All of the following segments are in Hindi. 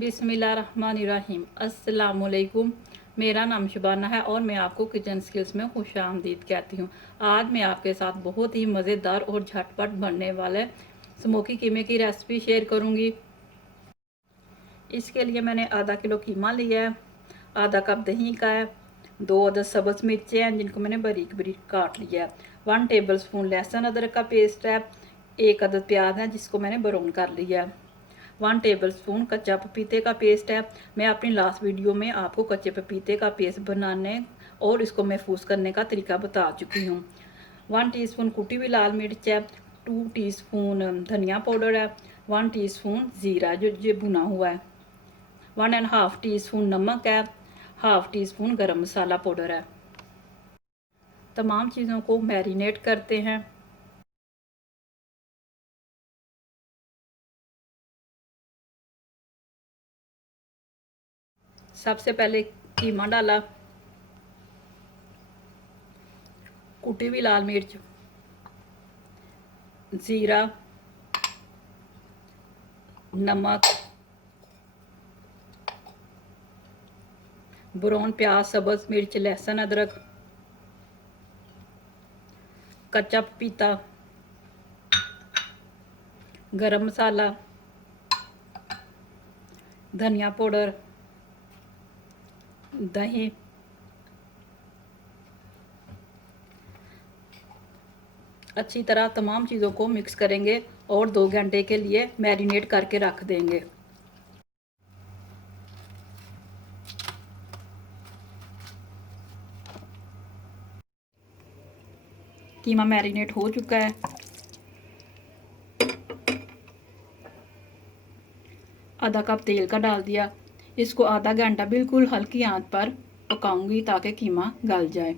बिस्मिल्लाहिर्रहमानिर्रहीम। अस्सलामुअलैकुम। मेरा नाम शुबाना है और मैं आपको किचन स्किल्स में खुशामदीद कहती हूँ। आज मैं आपके साथ बहुत ही मज़ेदार और झटपट बनने वाले स्मोकी कीमे की रेसिपी शेयर करूँगी। इसके लिए मैंने आधा किलो कीमा लिया है, आधा कप दही का है, 2 अदद सब्ज़ मिर्चें हैं जिनको मैंने बारीक बारीक काट लिया है, 1 टेबलस्पून लहसुन अदरक का पेस्ट है, 1 अदद प्याज है जिसको मैंने ब्राउन कर लिया है, 1 टेबलस्पून कच्चा पपीते का पेस्ट है। मैं अपनी लास्ट वीडियो में आपको कच्चे पपीते का पेस्ट बनाने और इसको महफूज करने का तरीका बता चुकी हूँ। 1 टीस्पून कुटी हुई लाल मिर्च है, 2 टीस्पून धनिया पाउडर है, 1 टीस्पून ज़ीरा जो ये भुना हुआ है, 1.5 टीस्पून नमक है, हाफ टी स्पून गरम मसाला पाउडर है। तमाम चीज़ों को मैरिनेट करते हैं। सबसे पहले कीमा डाला, कुटी हुई लाल मिर्च, ज़ीरा, नमक, ब्राउन प्याज, सब्ज़ मिर्च, लहसुन अदरक, कच्चा पपीता, गरम मसाला, धनिया पाउडर, दही, अच्छी तरह तमाम चीज़ों को मिक्स करेंगे और 2 घंटे के लिए मैरिनेट करके रख देंगे। कीमा मैरिनेट हो चुका है। आधा कप तेल का डाल दिया। इसको आधा घंटा बिल्कुल हल्की आंच पर पकाऊंगी ताकि कीमा गल जाए।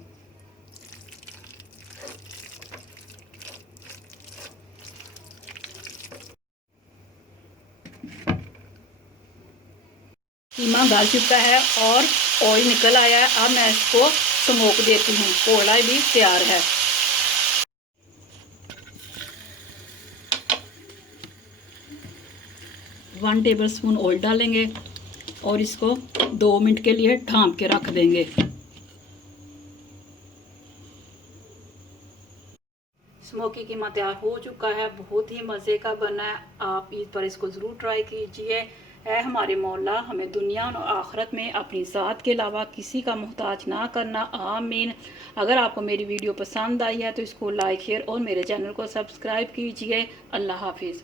कीमा गल चुका है और ऑयल निकल आया है। अब मैं इसको स्मोक देती हूँ। कोड़ा भी तैयार है। वन टेबल स्पून ऑयल डालेंगे और इसको 2 मिनट के लिए ढाँप के रख देंगे। स्मोकी कीमा तैयार हो चुका है। बहुत ही मज़े का बना है। आप ईद पर इसको ज़रूर ट्राई कीजिए। है हमारे मौला हमें दुनिया और आखिरत में अपनी ज़ात के अलावा किसी का मोहताज ना करना, आमीन। अगर आपको मेरी वीडियो पसंद आई है तो इसको लाइक शेयर और मेरे चैनल को सब्सक्राइब कीजिए। अल्लाह हाफिज़।